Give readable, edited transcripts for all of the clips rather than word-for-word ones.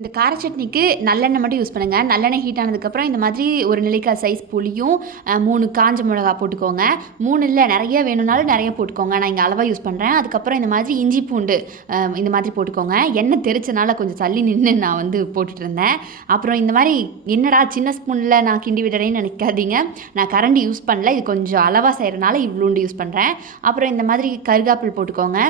இந்த கார சட்னிக்கு நல்லெண்ணெய் மட்டும் யூஸ் பண்ணுங்க. நல்லெண்ணெய் ஹீட் ஆனதுக்கப்புறம் இந்த மாதிரி ஒரு நெல்லிக்காய் சைஸ் புளியும், 3 காஞ்ச மிளகா போட்டுக்கோங்க. 3 இல்ல நெறைய வேணும்னாலும் நெறைய போட்டுக்கோங்க. நான் இங்க அளவா யூஸ் பண்றேன். அதுக்கப்புறம் இந்த மாதிரி இஞ்சி, பூண்டு இந்த மாதிரி போட்டுக்கோங்க. எண்ணெய் தெறிச்சனால கொஞ்சம் தள்ளி நின்னு நான் வந்து போட்டுட்டுருந்தேன். அப்புறம் இந்த மாரி என்னடா சின்ன ஸ்பூன்ல நான் கிண்டி விடுறேன்னு நெனைக்காதீங்க. நான் கரண்டி யூஸ் பண்ணல. இது கொஞ்சம் அளவா செய்றனால இவ்ளோண்டு யூஸ் பண்றேன். அப்புறம் இந்த மாதிரி கருகாப்பில் போட்டுக்கோங்க.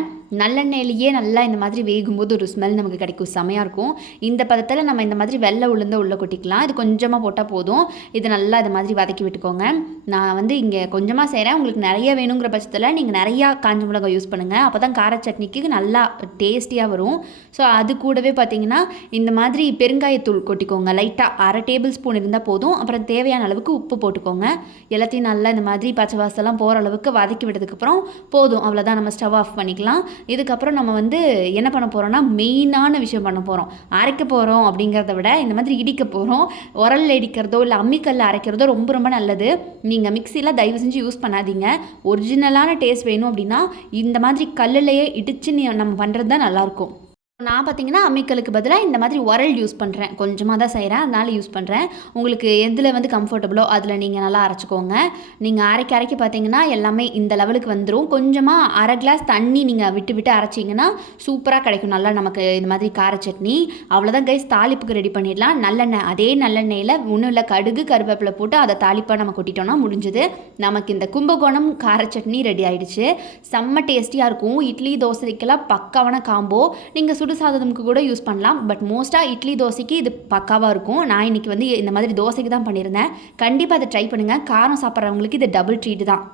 நல்லெண்ணெயிலேயே நல்லா இந்த மாதிரி வேகும்போது ஒரு ஸ்மெல் நமக்கு கிடைக்கும். செமையா இருக்கும். இந்த பதத்தில் நம்ம இந்த மாதிரி வெள்ளை உளுந்த உள்ளே கொட்டிக்கலாம். இது கொஞ்சமாக போட்டால் போதும். இது நல்லா இது மாதிரி வதக்கி விட்டுக்கோங்க. நான் வந்து இங்கே கொஞ்சமாக செய்கிறேன். உங்களுக்கு நிறைய வேணுங்கிற பட்சத்தில் நீங்கள் நிறையா காஞ்ச மிளகாய் யூஸ் பண்ணுங்கள். அப்போ தான் கார சட்னிக்கு நல்லா டேஸ்டியாக வரும். ஸோ அது கூடவே பார்த்தீங்கன்னா இந்த மாதிரி பெருங்காயத்தூள் கொட்டிக்கோங்க. லைட்டாக 1/2 டேபிள் ஸ்பூன் இருந்தால் போதும். அப்புறம் தேவையான அளவுக்கு உப்பு போட்டுக்கோங்க. எல்லாத்தையும் நல்லா இந்த மாதிரி பச்சை வாசலாம் போகிற அளவுக்கு வதக்கி விட்டதுக்கப்புறம் போதும். அவ்வளோதான், நம்ம ஸ்டவ் ஆஃப் பண்ணிக்கலாம். இதுக்கப்புறம் நம்ம வந்து என்ன பண்ண போகிறோம்னா மெயினான விஷயம் பண்ண போகிறோம். அரைக்க போகிறோம் அப்படிங்கிறத விட இந்த மாதிரி இடிக்க போகிறோம். உரல்ல இடிக்கிறதோ இல்லை அம்மிக்கல்ல அரைக்கிறதோ ரொம்ப ரொம்ப நல்லது. நீங்கள் மிக்சியில் தயவு செஞ்சு யூஸ் பண்ணாதீங்க. ஒரிஜினலான டேஸ்ட் வேணும் அப்படின்னா இந்த மாதிரி கல்லுலையே இடித்து நம்ம பண்ணுறது தான் நல்லாயிருக்கும். நான் பார்த்தீங்கன்னா அம்மிக்கல்லுக்கு பதிலாக இந்த மாதிரி உரல் யூஸ் பண்ணுறேன். கொஞ்சமாக தான் செய்கிறேன், அதனால் யூஸ் பண்ணுறேன். உங்களுக்கு எதில் வந்து கம்ஃபர்டபுளோ அதில் நீங்கள் நல்லா அரைச்சிக்கோங்க. நீங்கள் அரைக்க பார்த்தீங்கன்னா எல்லாமே இந்த லெவலுக்கு வந்துடும். கொஞ்சமாக 1/2 கிளாஸ் தண்ணி நீங்கள் விட்டு விட்டு அரைச்சிங்கன்னா சூப்பராக கிடைக்கும். நல்லா நமக்கு இந்த மாதிரி கார சட்னி. அவ்வளோதான் கைஸ், தாளிப்புக்கு ரெடி பண்ணிடலாம். நல்லெண்ணெய், அதே நல்லெண்ணெயில் ஒன்றும் இல்லை, கடுகு கருவேப்பிலை போட்டு அதை தாளிப்பாக நம்ம கொட்டிட்டோம்னா முடிஞ்சது. நமக்கு இந்த கும்பகோணம் கார சட்னி ரெடி ஆகிடுச்சு. செம்ம டேஸ்டியாக இருக்கும். இட்லி தோசைக்கெல்லாம் பக்காவான காம்போ. நீங்கள் சுடு சாதத்துக்கு கூட யூஸ் பண்ணலாம். பட் மோஸ்ட்டாக இட்லி தோசைக்கு இது பக்காவாக இருக்கும். நான் இன்றைக்கி வந்து இந்த மாதிரி தோசைக்கு தான் பண்ணியிருந்தேன். கண்டிப்பாக அதை ட்ரை பண்ணுங்கள். காரம் சாப்பிட்றவங்களுக்கு இது டபுள் ட்ரீட் தான்.